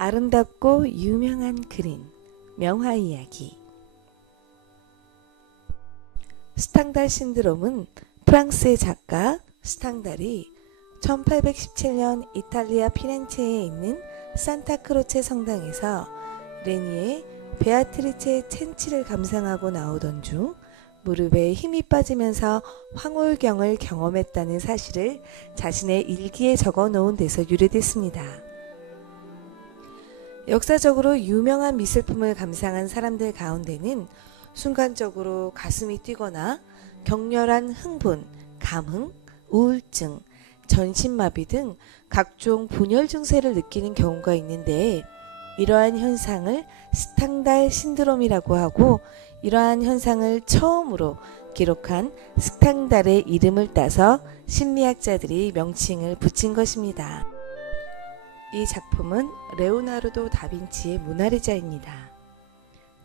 아름답고 유명한 그림, 명화 이야기. 스탕달 신드롬은 프랑스의 작가 스탕달이 1817년 이탈리아 피렌체에 있는 산타크로체 성당에서 레니의 베아트리체 첸치를 감상하고 나오던 중 무릎에 힘이 빠지면서 황홀경을 경험했다는 사실을 자신의 일기에 적어 놓은 데서 유래됐습니다. 역사적으로 유명한 미술품을 감상한 사람들 가운데는 순간적으로 가슴이 뛰거나 격렬한 흥분, 감흥, 우울증, 전신마비 등 각종 분열 증세를 느끼는 경우가 있는데, 이러한 현상을 스탕달 신드롬이라고 하고, 이러한 현상을 처음으로 기록한 스탕달의 이름을 따서 심리학자들이 명칭을 붙인 것입니다. 이 작품은 레오나르도 다빈치의 모나리자입니다.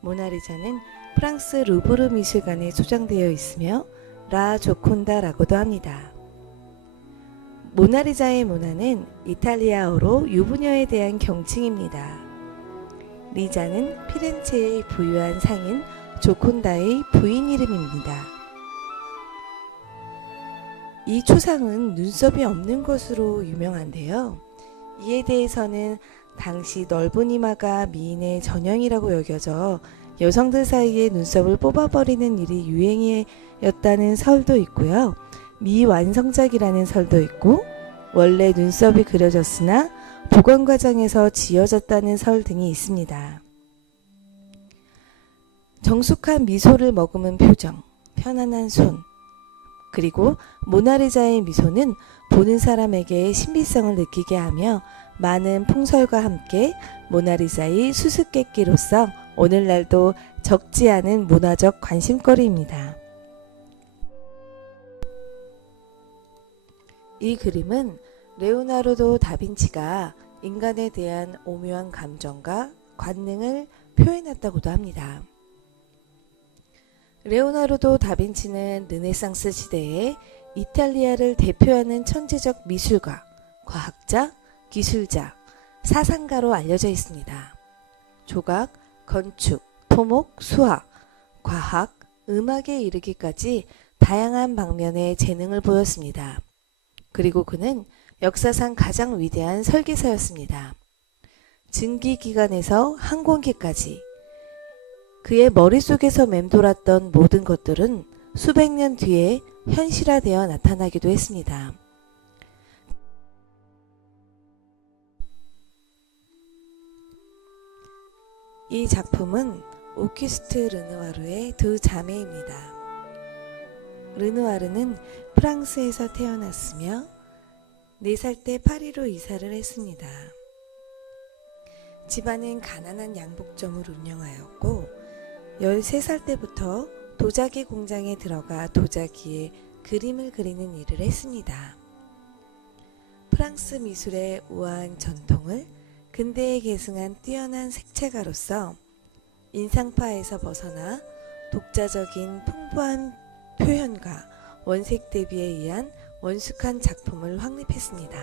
모나리자는 프랑스 루브르 미술관에 소장되어 있으며 라 조콘다라고도 합니다. 모나리자의 모나는 이탈리아어로 유부녀에 대한 경칭입니다. 리자는 피렌체에 부유한 상인 조콘다의 부인 이름입니다. 이 초상은 눈썹이 없는 것으로 유명한데요. 이에 대해서는 당시 넓은 이마가 미인의 전형이라고 여겨져 여성들 사이에 눈썹을 뽑아버리는 일이 유행이었다는 설도 있고요. 미완성작이라는 설도 있고, 원래 눈썹이 그려졌으나 보관 과정에서 지어졌다는 설 등이 있습니다. 정숙한 미소를 머금은 표정, 편안한 손, 그리고 모나리자의 미소는 보는 사람에게 신비성을 느끼게 하며 많은 풍설과 함께 모나리자의 수수께끼로서 오늘날도 적지 않은 문화적 관심거리입니다. 이 그림은 레오나르도 다빈치가 인간에 대한 오묘한 감정과 관능을 표현했다고도 합니다. 레오나르도 다빈치는 르네상스 시대에 이탈리아를 대표하는 천재적 미술가, 과학자, 기술자, 사상가로 알려져 있습니다. 조각, 건축, 토목, 수학, 과학, 음악에 이르기까지 다양한 방면의 재능을 보였습니다. 그리고 그는 역사상 가장 위대한 설계사였습니다. 증기기관에서 항공기까지 그의 머릿속에서 맴돌았던 모든 것들은 수백 년 뒤에 현실화되어 나타나기도 했습니다. 이 작품은 오규스트 르누아르의 두 자매입니다. 르누아르는 프랑스에서 태어났으며 4살 때 파리로 이사를 했습니다. 집안은 가난한 양복점을 운영하였고 13살 때부터 도자기 공장에 들어가 도자기에 그림을 그리는 일을 했습니다. 프랑스 미술의 우아한 전통을 근대에 계승한 뛰어난 색채가로서 인상파에서 벗어나 독자적인 풍부한 표현과 원색 대비에 의한 원숙한 작품을 확립했습니다.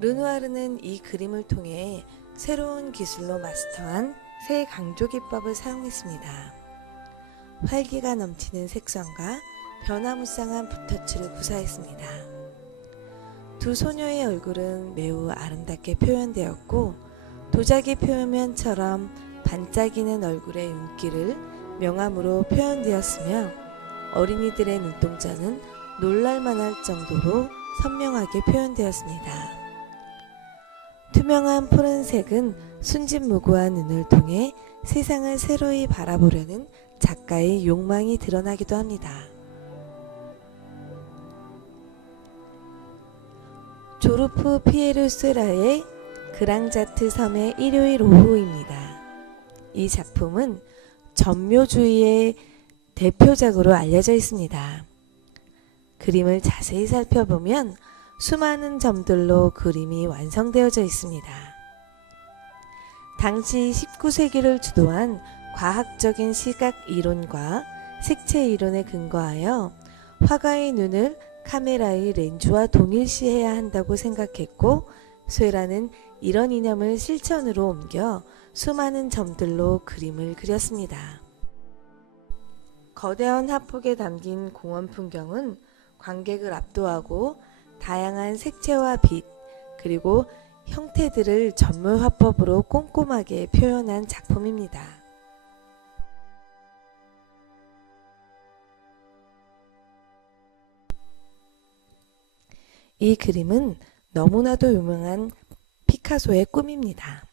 르누아르는 이 그림을 통해 새로운 기술로 마스터한 새 강조기법을 사용했습니다. 활기가 넘치는 색선과 변화무쌍한 붓터치를 구사했습니다. 두 소녀의 얼굴은 매우 아름답게 표현되었고, 도자기 표면처럼 반짝이는 얼굴의 윤기를 명암으로 표현되었으며, 어린이들의 눈동자는 놀랄만할 정도로 선명하게 표현되었습니다. 투명한 푸른색은 순진무구한 눈을 통해 세상을 새로이 바라보려는 작가의 욕망이 드러나기도 합니다. 졸업 후 피에르 쇠라의 그랑자트 섬의 일요일 오후입니다. 이 작품은 전묘주의의 대표작으로 알려져 있습니다. 그림을 자세히 살펴보면 수많은 점들로 그림이 완성되어져 있습니다. 당시 19세기를 주도한 과학적인 시각 이론과 색채 이론에 근거하여 화가의 눈을 카메라의 렌즈와 동일시해야 한다고 생각했고, 쇠라는 이런 이념을 실천으로 옮겨 수많은 점들로 그림을 그렸습니다. 거대한 화폭에 담긴 공원 풍경은 관객을 압도하고 다양한 색채와 빛, 그리고 형태들을 전물 화법으로 꼼꼼하게 표현한 작품입니다. 이 그림은 너무나도 유명한 피카소의 꿈입니다.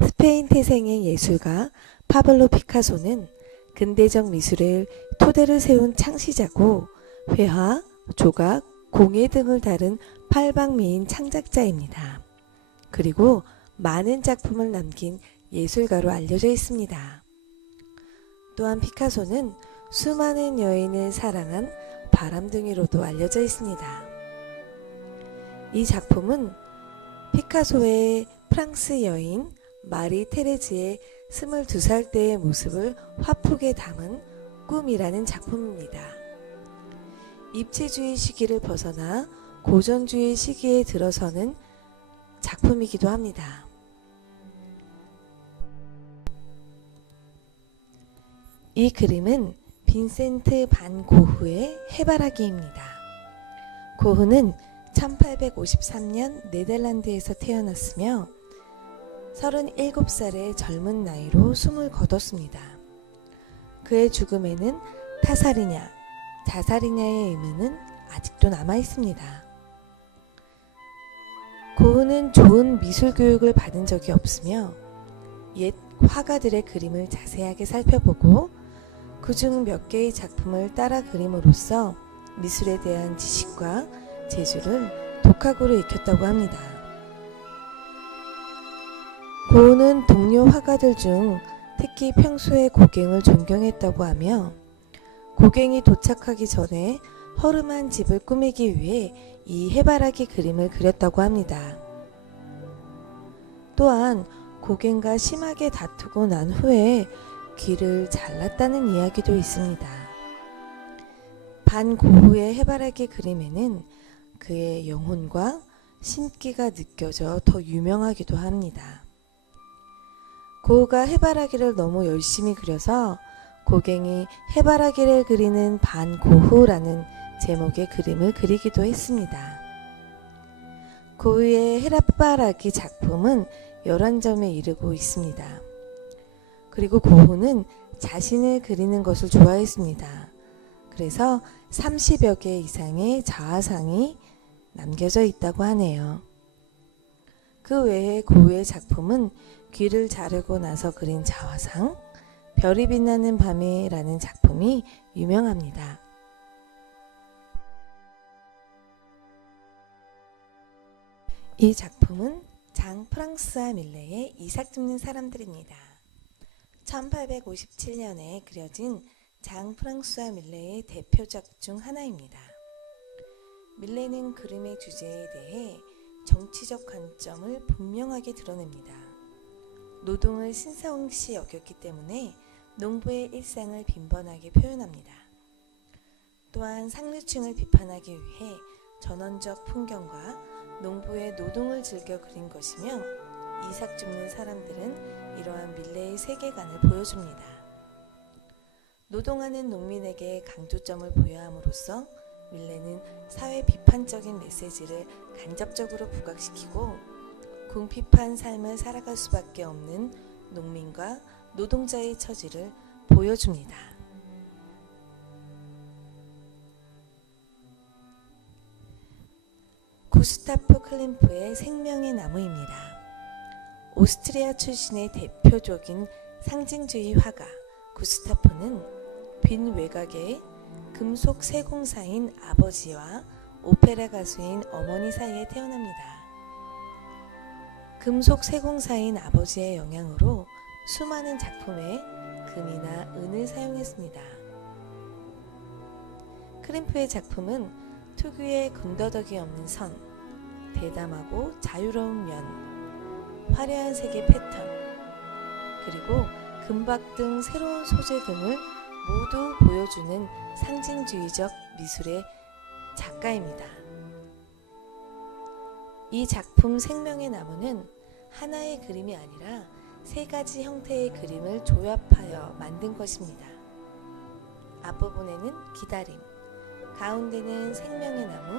스페인 태생의 예술가 파블로 피카소는 근대적 미술의 토대를 세운 창시자고 회화, 조각, 공예 등을 다룬 팔방미인 창작자입니다. 그리고 많은 작품을 남긴 예술가로 알려져 있습니다. 또한 피카소는 수많은 여인을 사랑한 바람둥이로도 알려져 있습니다. 이 작품은 피카소의 프랑스 여인 마리 테레즈의 22살 때의 모습을 화폭에 담은 꿈이라는 작품입니다. 입체주의 시기를 벗어나 고전주의 시기에 들어서는 작품이기도 합니다. 이 그림은 빈센트 반 고흐의 해바라기입니다. 고흐는 1853년 네덜란드에서 태어났으며 37살의 젊은 나이로 숨을 거뒀습니다. 그의 죽음에는 타살이냐, 자살이냐의 의문은 아직도 남아 있습니다. 고흐는 좋은 미술 교육을 받은 적이 없으며 옛 화가들의 그림을 자세하게 살펴보고 그중 몇 개의 작품을 따라 그림으로써 미술에 대한 지식과 재주를 독학으로 익혔다고 합니다. 고흐는 동료 화가들 중 특히 평소에 고갱을 존경했다고 하며 고갱이 도착하기 전에 허름한 집을 꾸미기 위해 이 해바라기 그림을 그렸다고 합니다. 또한 고갱과 심하게 다투고 난 후에 귀를 잘랐다는 이야기도 있습니다. 반 고흐의 해바라기 그림에는 그의 영혼과 신기가 느껴져 더 유명하기도 합니다. 고흐가 해바라기를 너무 열심히 그려서 고갱이 해바라기를 그리는 반 고흐라는 제목의 그림을 그리기도 했습니다. 고흐의 해바라기 작품은 11점에 이르고 있습니다. 그리고 고흐는 자신을 그리는 것을 좋아했습니다. 그래서 30여 개 이상의 자화상이 남겨져 있다고 하네요. 그 외에 고흐의 작품은 귀를 자르고 나서 그린 자화상, 별이 빛나는 밤에라는 작품이 유명합니다. 이 작품은 장 프랑스와 밀레의 이삭 줍는 사람들입니다. 1857년에 그려진 장 프랑스와 밀레의 대표작 중 하나입니다. 밀레는 그림의 주제에 대해 정치적 관점을 분명하게 드러냅니다. 노동을 신성시 여겼기 때문에 농부의 일상을 빈번하게 표현합니다. 또한 상류층을 비판하기 위해 전원적 풍경과 농부의 노동을 즐겨 그린 것이며 이삭 줍는 사람들은 이러한 밀레의 세계관을 보여줍니다. 노동하는 농민에게 강조점을 부여함으로써 밀레는 사회 비판적인 메시지를 간접적으로 부각시키고 궁핍한 삶을 살아갈 수밖에 없는 농민과 노동자의 처지를 보여줍니다. 구스타프 클림프의 생명의 나무입니다. 오스트리아 출신의 대표적인 상징주의 화가 구스타프는 빈 외곽의 금속 세공사인 아버지와 오페라 가수인 어머니 사이에 태어납니다. 금속 세공사인 아버지의 영향으로 수많은 작품에 금이나 은을 사용했습니다. 클림프의 작품은 특유의 군더더기 없는 선, 대담하고 자유로운 면, 화려한 색의 패턴, 그리고 금박 등 새로운 소재 등을 모두 보여주는 상징주의적 미술의 작가입니다. 이 작품 생명의 나무는 하나의 그림이 아니라 세 가지 형태의 그림을 조합하여 만든 것입니다. 앞부분에는 기다림, 가운데는 생명의 나무,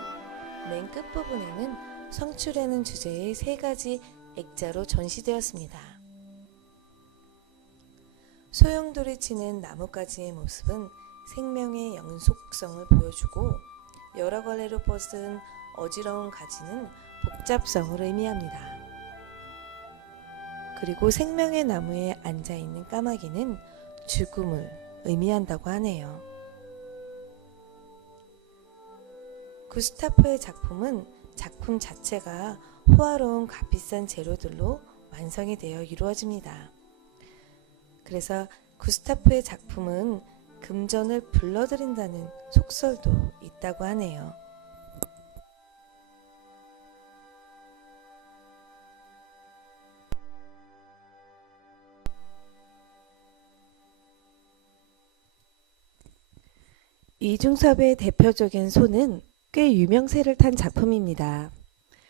맨 끝부분에는 성취라는 주제의 세 가지 액자로 전시되었습니다. 소용돌이 치는 나뭇가지의 모습은 생명의 연속성을 보여주고, 여러 갈래로 뻗은 어지러운 가지는 복잡성을 의미합니다. 그리고 생명의 나무에 앉아있는 까마귀는 죽음을 의미한다고 하네요. 구스타프의 작품은 작품 자체가 호화로운 값비싼 재료들로 완성이 되어 이루어집니다. 그래서 구스타프의 작품은 금전을 불러들인다는 속설도 있다고 하네요. 이중섭의 대표적인 소는 꽤 유명세를 탄 작품입니다.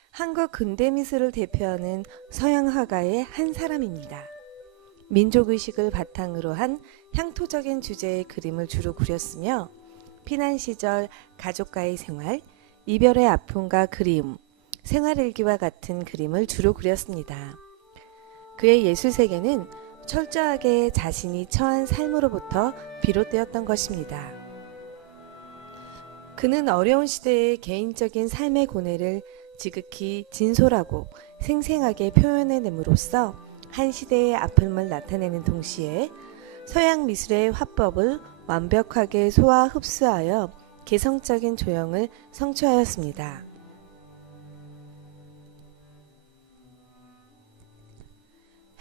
한국 근대미술을 대표하는 서양 화가의 한 사람입니다. 민족의식을 바탕으로 한 향토적인 주제의 그림을 주로 그렸으며, 피난 시절 가족과의 생활, 이별의 아픔과 그리움, 생활일기와 같은 그림을 주로 그렸습니다. 그의 예술 세계는 철저하게 자신이 처한 삶으로부터 비롯되었던 것입니다. 그는 어려운 시대의 개인적인 삶의 고뇌를 지극히 진솔하고 생생하게 표현해냄으로써 한 시대의 아픔을 나타내는 동시에 서양 미술의 화법을 완벽하게 소화 흡수하여 개성적인 조형을 성취하였습니다.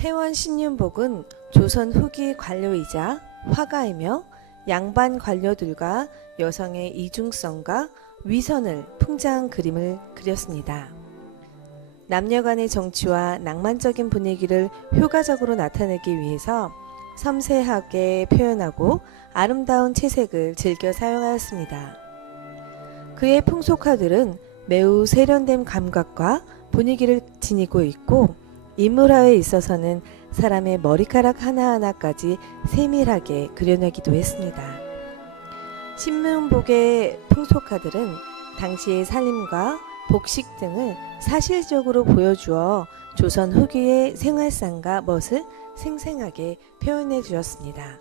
혜원 신윤복은 조선 후기 관료이자 화가이며 양반 관료들과 여성의 이중성과 위선을 풍자한 그림을 그렸습니다. 남녀 간의 정치와 낭만적인 분위기를 효과적으로 나타내기 위해서 섬세하게 표현하고 아름다운 채색을 즐겨 사용하였습니다. 그의 풍속화들은 매우 세련된 감각과 분위기를 지니고 있고, 인물화에 있어서는 사람의 머리카락 하나하나까지 세밀하게 그려내기도 했습니다. 신문복의 풍속화들은 당시의 살림과 복식 등을 사실적으로 보여주어 조선 후기의 생활상과 멋을 생생하게 표현해 주었습니다.